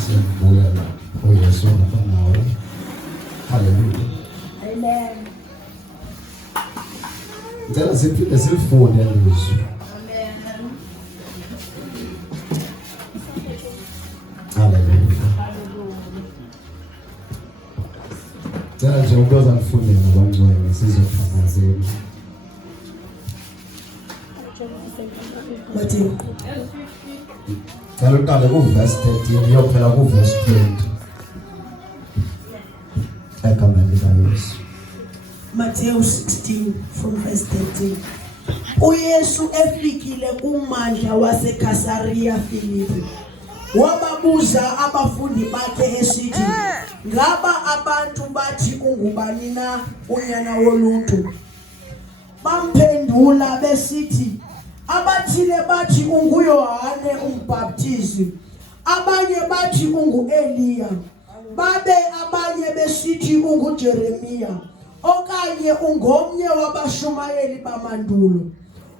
siyambuya la uYesu nawe. Hallelujah. Amen. Ngicela siphinde silifunde lizwi. Hallelujah. Ngicela nje ukuza nifunde ngabangcwele sizothamazela. Matthew. Ngicela uqale ku-verse 13 iyophela ku-verse 20. Egameni likaYesu. Matthew 16 from verse 13. uYesu efikile kummandla waseKhasariya Filipi, wababuza abafundi bakhe esithi, ngaba abantu bathi ungubani na unyana woluntu? Bamphendula besithi, abathile bathi unguYohane umbhaptizi, abanye bathi ungu-Eliya, babe abanye besithi unguJeremiya, okanye ungomnye wabashumayeli bamandulo.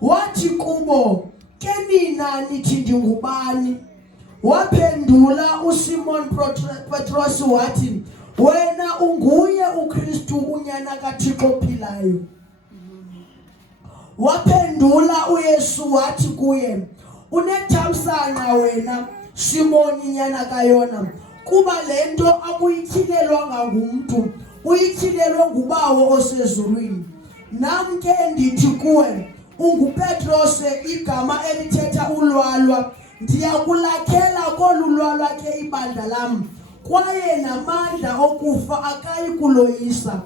Wathi kubo, ke nina nithi ndingubani? Waphendula uSimon Petros wathi, wena unguye uKristu unyana kaThixo ophilayo. Waphendula uYesu wathi kuye, unethamsanqa wena Simoni nyana kaYona, kuba lento akuyithilelwanga ngumntu, uyithilelwe nguBawo osezulwini. Nam ke ndithi kuwe, unguPetros, igama elithetha ulwalwa. Ndiyakulakhela kolu lwalwa ke ibandla lam, kwaye namandla okufa akayi kuloyisa.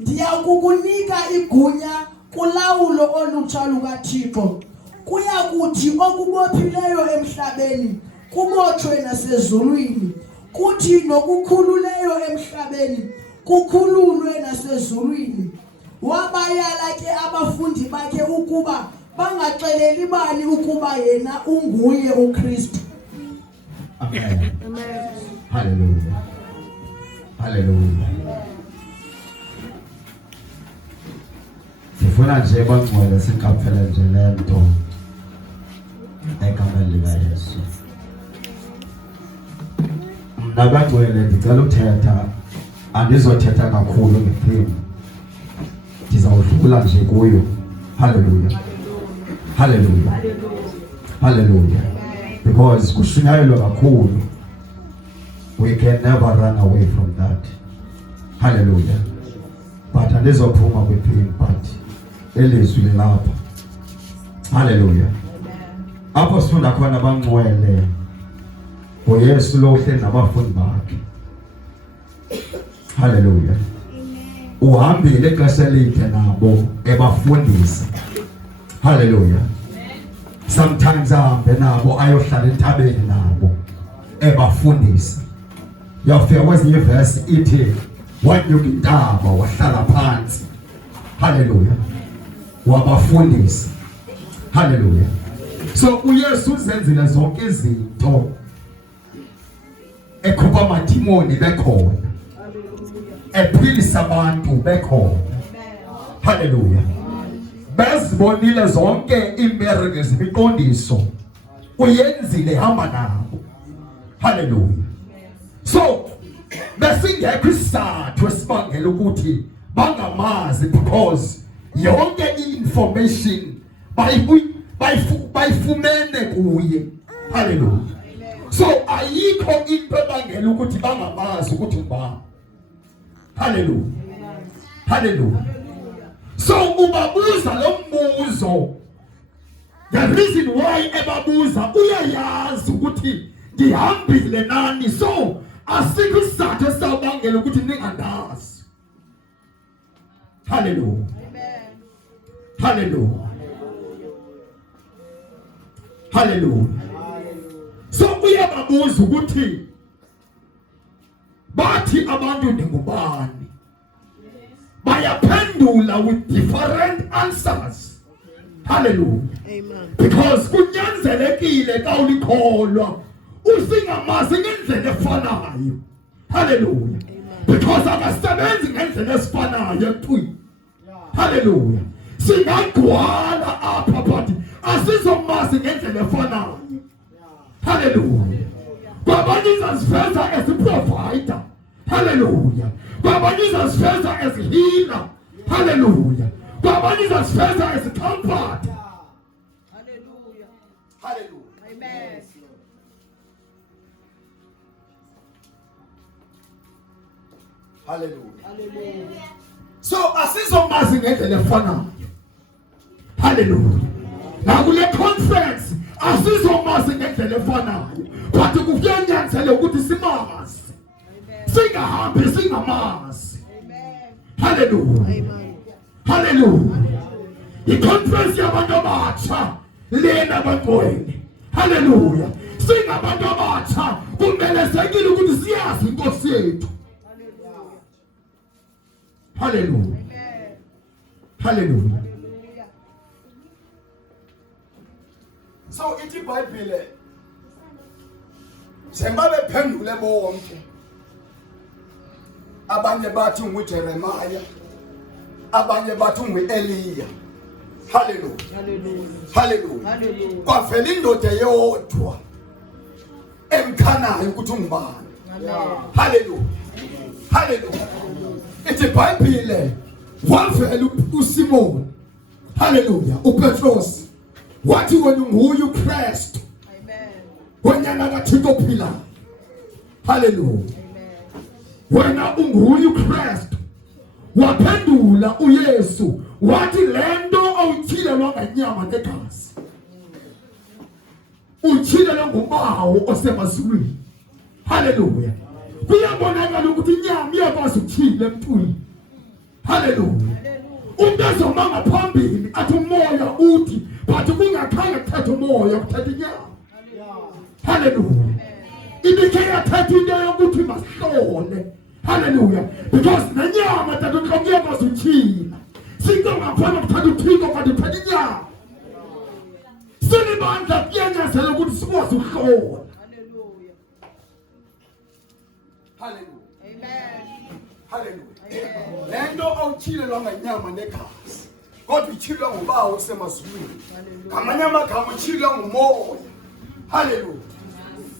Ndiyakukunika igunya kulawulo olutsha lukaThixo. Kuya kuthi okubophileyo emhlabeni kubotshwe nasezulwini, kuthi nokukhululeyo emhlabeni kukhululwe nasezulwini. Wabayala ke abafundi bakhe ukuba bangaxeleli bani ukuba yena unguye uKristu. Amen. Hallelujah. Hallelujah. Sifuna nje bangcwele siqaphele nje lento egameni likaYesu. Mna bangcwele ndicela uthetha, andizothetha kakhulu ngetheme, ndizawudlula nje kuyo. Hallelujah. Hallelujah. Hallelujah. Because kushunyayelwa kakhulu, we can never run away from that. Hallelujah. But andizophuma kwitheme, but elizwi lapha. Hallelujah. Apho sifunda khona bangcwele ngoYesu lo uhleli nabafundi bakhe. Hallelujah. Uhambile ixesha elide nabo ebafundisa. Hallelujah. Sometimes ahambe nabo ayohlala entabeni nabo ebafundisa. Uyafika kwezinye verse ithi wanyuka intaba wahlala phansi. Hallelujah. Wabafundisa. Hallelujah. So uYesu uzenzile zonke izinto, ekhupha amadimoni bekhona, ephilisa abantu bekhona. Hallelujah. Bezibonile zonke imiracles, imiqondiso uyenzile, hamba nabo. Hallelujah. So besingekho isizathu esibangela ukuthi bangamazi, because yonke i-information bayifumene kuye. Hallelujah. So ayikho into ebangela ukuthi bangamazi ukuthi ngubani. Hallelujah. Hallelujah. So ubabuza lo mbuzo, the reason why ebabuza uyayazi ukuthi ngihambile nani, so asikho isizathu esabangela ukuthi ningandazi. Hallelujah. Hallelujah. Hallelujah. So uyababuza ukuthi bathi abantu ndingubani. Bayaphendula with different answers. Hallelujah. Amen. Because kunyanzelekile xa ulikholwa usingamazi ngendlela efanayo. Hallelujah. Because akasebenzi ngendlela esifanayo eqwini. Hallelujah. Singagcwala apha but asizomazi ngendlela efanayo. Hallelujah. kwabanye izaziveza as a provider. Hallelujah. Kwabanye izaziveza as a healer. Hallelujah. Kwabanye izaziveza as a comfort. Hallelujah. Hallelujah. Amen. Hallelujah. Hallelujah. So asizomazi ngendlela efanayo. Hallelujah. Na kule conference asizomazi ngendlela efanayo. But kuyanyanzela ukuthi simazi. Singahambi singamazi. Amen. Hallelujah. Amen. Hallelujah. I-conference yabantu abatsha lena bantwini. Hallelujah. Singabantu abatsha kumelezekile ukuthi siyazi inkosi yethu. Hallelujah. Amen. Hallelujah. Hallelujah. So ithi iBhayibhile semba bephendule bonke. Abanye bathi nguJeremiah, abanye bathi nguEliya. Hallelujah. Hallelujah. Hallelujah. Hallelujah. Kwavela indoda eyodwa emkhanayo ukuthi ungubani. Amen. Hallelujah. Hallelujah. Ithi iBhayibhile wavela uSimoni. Hallelujah. uPetros wathi wena unguye uKristu. Amen. Wenyana kaThixo ophilayo. Hallelujah. Amen. Wena unguye uKristu. Waphendula uYesu wathi lento awuthilelwa ngenyama negazi. Uthilelwe nguBawo osemazulwini. Hallelujah. Kuyabonakala ukuthi inyama iyakwazi ukuthila emntwini. Hallelujah. Umuntu ezomanga phambili athi umoya uthi but kungakhange kuthatha umoya kuthatha inyama. Hallelujah. Ibikhe yathatha into yokuthi masihlole. Hallelujah. Because nenyama tathu kuyakwazi ukuthila. Sinto ngaphandle kuthatha uthiko kanti kuthatha inyama. Sinibandla kuyanyanzela ukuthi sikwazi ukuhlola. Hallelujah. Hallelujah. Amen. Hallelujah. Lento awuthilelwa ngenyama negazi. Kodwa uthilelwa nguBawo osemazulwini. Ngamanye amagama uthilelwa ngumoya. Hallelujah.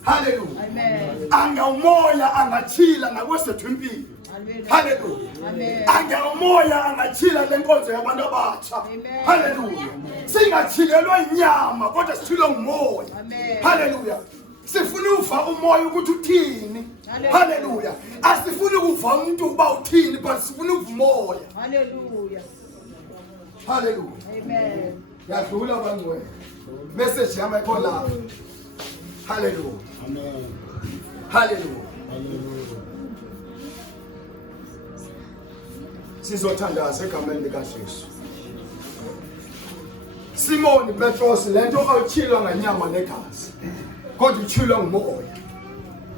Hallelujah. Amen. Angawumoya angathila nakwesethu impilo. Amen. Hallelujah. Amen. Angawumoya angathila lenkonzo yabantu abatsha. Amen. Hallelujah. Singathilelwa inyama kodwa sithilwe ngumoya. Amen. Hallelujah. Sifuna uva umoya ukuthi uthini. Hallelujah. Asifuni ukuva umuntu uba uthini but sifuna uva umoya. Hallelujah. Hallelujah. Amen. Yadlula bangcwele. Message yami ikho lapha. Hallelujah. Amen. Hallelujah. Hallelujah. Sizothandaza egameni likaJesu. Simoni Petros lento awuthilwa ngenyama negazi. Kodwa uthilwa ngumoya.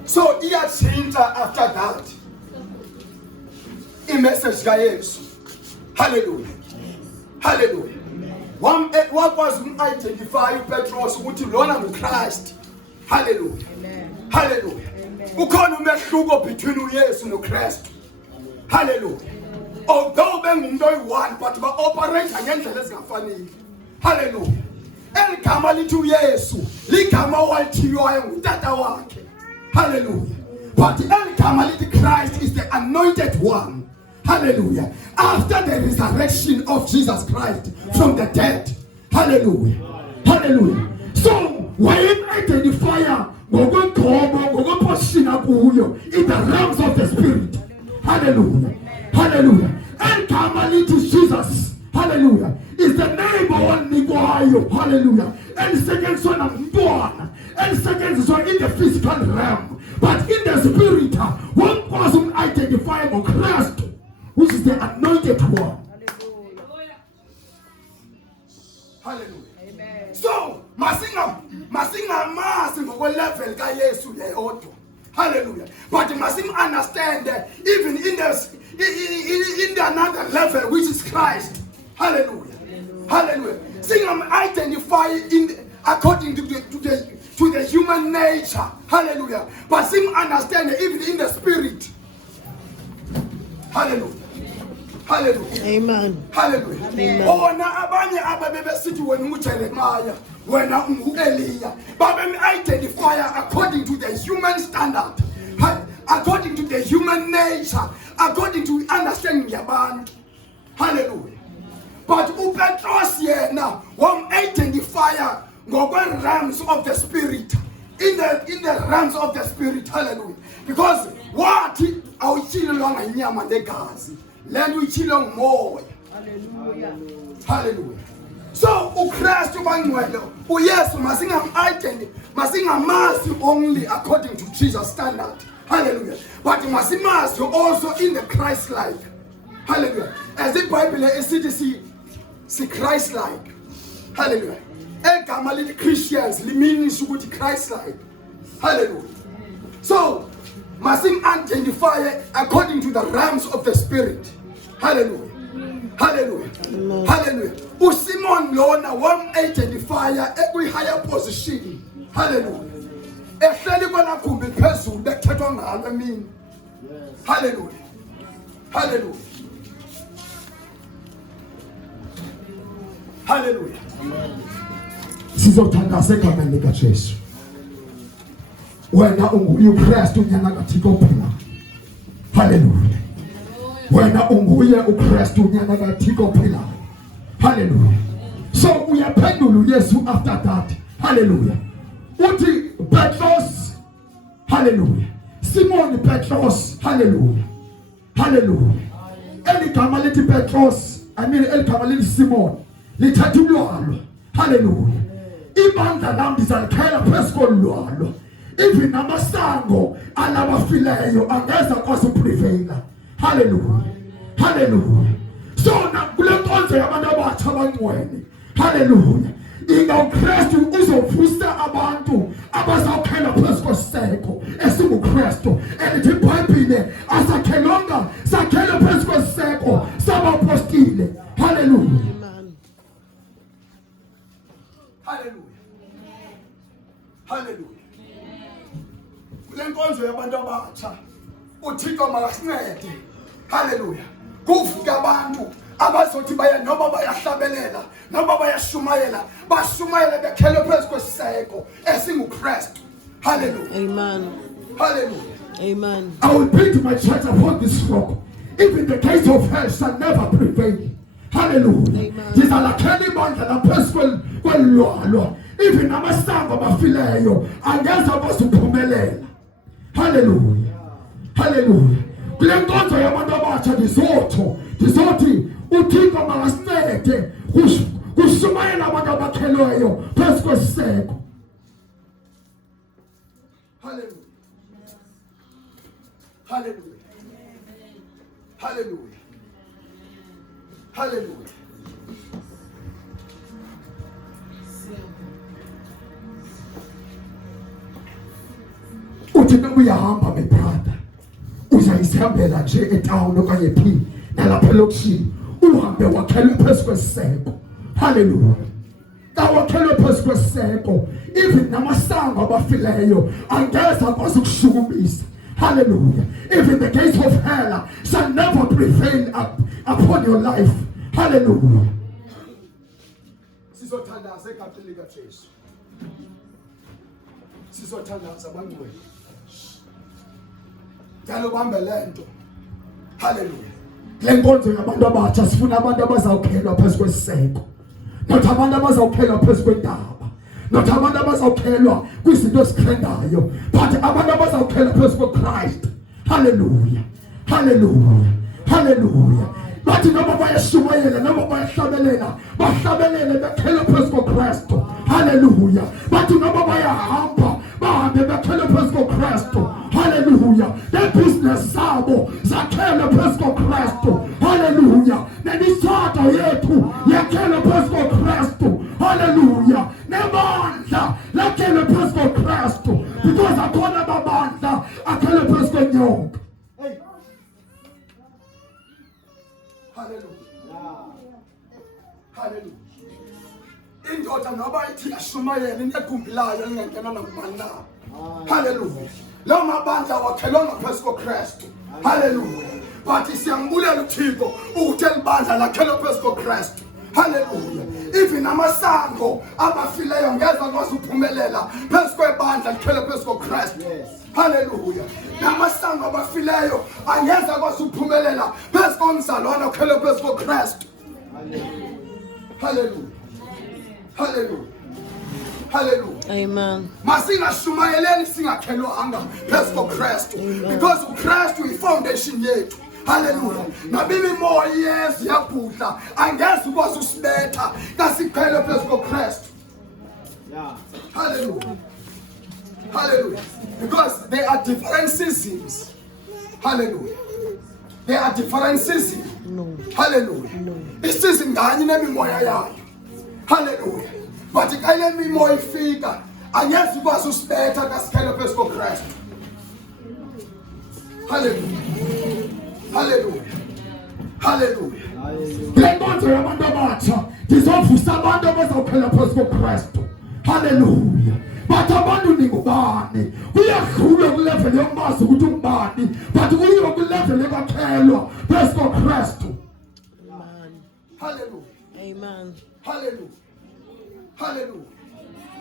So iyathinta after that. I-message kaYesu. Hallelujah. Hallelujah. Wakwazi uku-identify uPetros ukuthi lona nguKristu. Hallelujah. Amen. Hallelujah. Ukhona umehluko between uYesu noKristu. Hallelujah. Although bengumuntu oyi-one but ba-operate ngendlela ezingafanele. Hallelujah. Eligama lithi uYesu ligama owalithiywayo ngutata wakhe. Hallelujah. But eligama lithi Christ is the anointed one. Hallelujah. After the resurrection of Jesus Christ from the dead. Hallelujah. Hallelujah. So waye-identifya ngokwegobo ngokwephosina kuyo in the realms of the spirit. Hallelujah. Hallelujah. Eligama lithi Jesus. Hallelujah. Is the name owanikwayo. Hallelujah. Elisetyenziswa namntwana. Elisetyenziswa in the physical realm. But in the spirit, one person identified with Christ, which is the anointed one. Hallelujah. Amen. So masingamazi ngokwe-level kaYesu yedwa. Hallelujah. But must understand that even in the another level which is Christ. Hallelujah. Hallelujah. Identify according to the human nature. Hallelujah. But understand that even in the spirit. Hallelujah. Hallelujah. Amen. Hallelujah. Bona abanye ababebesithi wena unguJeremiah, wena unguEliya, babemi-identify according to the human standard, according to the human nature, according to understanding yabantu. Hallelujah. But uPetros yena wam-identify ngokwe-realms of the spirit, in the realms of the spirit. Hallelujah. Because wathi awutyhilelwanga inyama negazi, le nto uyityhilwe ngumoya. Hallelujah. Hallelujah. So uKristu bangcwele uYesu masingamazi only according to Jesus standard. Hallelujah. But masimazi also in the Christ like. Hallelujah. As the Bible esithi si Christ like. Hallelujah. Egama lithi Christians means ukuthi Christ like. Hallelujah. So masim identify according to the realms of the spirit. Hallelujah. Hallelujah. Hallelujah. uSimon lona wam-identify ekwi-higher position. Hallelujah. Ehleli kwelagumbi phezulu bekuthethwa ngalo emini. Hallelujah. Hallelujah. Hallelujah. Sizothandaza egameni likaJesu. Wena unguye uKristu unyana kaThixo phela. Hallelujah. Wena unguye uKristu unyana kaThixo phela. Hallelujah. So uyaphendula uYesu after that. Hallelujah. Uthi Petros. Hallelujah. Simon Petros. Hallelujah. Hallelujah. Eligama lithi Petros, eligama lithi Simon lithatha ulwalo. Hallelujah. Ibandla lami ndizalikhela phezu kolwalo. Even namasango alabafileyo angeza kwazi uprevaila. Hallelujah. Hallelujah. So nakule nkonzo yabantu abatsha abangcwele. Hallelujah. IngoKristu uzovusa abantu abazawukhela phezu kwesiseko esinguKristu. Elithi iBhayibhile asakhelonga sakhele phezu kwesiseko sabapostile. Hallelujah. Hallelujah. Hallelujah. Kule nkonzo yabantu abatsha uThixo makasincede. Hallelujah. Kuvuke abantu abazothi baya noma bayahlabelela noma bayashumayela bashumayele bekhele phezu kwesiseko esinguKristu. Hallelujah. Amen. Hallelujah. Amen. I will build my church upon this rock. Even the gates of hell shall never prevail. Hallelujah. Ndizalakhela ibandla laphezu kwelwalo. Even namasango abafileyo angeza bazuphumelela. Hallelujah. Hallelujah. Kule nkonzo yabantu abatsha ndizothi uThixo makasincede kushumayela abantu abakhelweyo phezu kwesiseko. Hallelujah. Hallelujah. Hallelujah. Hallelujah. Uthi nobuyahamba mebrother uzayisihambela nje etown okanye phi nalapha elokishini uhambe wakhelwe phezu kwesiseko. Hallelujah. Kawakhelwe phezu kwesiseko even namasango abafileyo angeza kwazi ukushukumisa. Hallelujah. Even the gates of hell shall never prevail upon your life. Hallelujah. Sizothandaza egameni likaJesu. Sizothandaza bangcwele. Njalo bambe lento. Hallelujah. Le nkonzo yabantu abatsha sifuna abantu abazawukhelwa phezu kwesiseko. Not abantu abazawukhelwa phezu kwentaba. Not abantu abazawukhelwa kwizinto ezikhendayo, but abantu abazawukhelwa phezu kweChrist. Hallelujah. Hallelujah. Hallelujah. Bathi noma bayashumayela noma bayahlabelela bahlabelele bekhelwe phezu kweKristu. Hallelujah. Bathi noma bayahamba bahambe bekhelwe phezu kweKristu. Hallelujah. The business zabo zakhelwe phezu kweKristu. Hallelujah. Nemisado yethu yakhelwe phezu kweKristu. Hallelujah. Nebandla lakhelwe phezu kweKristu, because akhona babandla akhelwe phezu kwenyoka. Hallelujah. Hallelujah. Indoda noba ithi ashumayele negumbi layo lingangena nangubani na. Hallelujah. Lawo mabandla wakhelwanga phezu koKristu. Hallelujah. but siyambulela uThixo ukuthi elibandla lakhelwe phezu koKristu. Hallelujah. Even amasango abafileyo ngeza kwazi uphumelela phezu kwebandla likhelwe phezu koKristu. Hallelujah. Namasango abafileyo angeza kwazi uphumelela phezu komzalwane okhelwe phezu koKristu. Hallelujah. Hallelujah. Hallelujah. Amen. Masingashumayeleni singakhelwanga phezu koKristu, because uKristu yi-foundation yethu. Hallelujah. Nabimi moya yesu yabhudla angeze ukwazi usibetha kasikhwele phezu koKristu. Hallelujah. Hallelujah. Because there are different seasons. Hallelujah. There are different seasons. No. Hallelujah. Isizini nganye nemimoya yayo. Hallelujah. But ikayile mimoya ifika angeze ukwazi usibetha kasikhwele phezu koKristu. Hallelujah. Hallelujah. Hallelujah. Ngenkonzo yabantu abatsha ndizovusa abantu abazawuphela phezu koKristu. Hallelujah. But abantu ningubani? Kuyadlula kulevel yomazi ukuthi ungubani, but kuyiwa kulevel yokwakhelwa phezu koKristu. Amen. Hallelujah. Amen. Hallelujah. Hallelujah.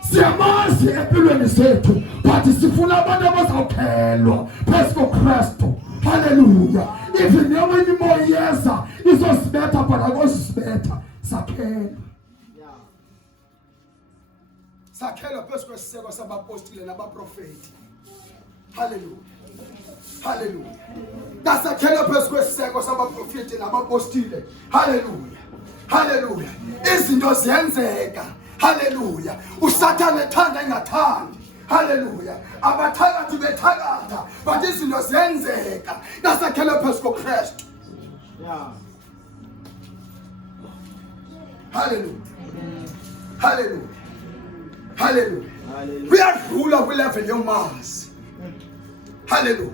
Siyamazi empilweni zethu, but sifuna abantu abazawukhelwa phezu koKristu. Hallelujah. Even noma imimoya yeza izosibetha but akosibetha sakhelwa. Sakhelwa phezu kwesiseko sabapostile nabaprofeti. Hallelujah. Hallelujah. Kasakhelwa phezu kwesiseko sabaprofeti nabapostile. Hallelujah. Hallelujah. Izinto ziyenzeka. Hallelujah. uSathane ethanda engathandi. Hallelujah. Abathakathi bethakatha but izinto ziyenzeka kasakhelwa phezu koKristu. Hallelujah. Hallelujah. Hallelujah. Kuyadlula kulevel yomazi. Hallelujah.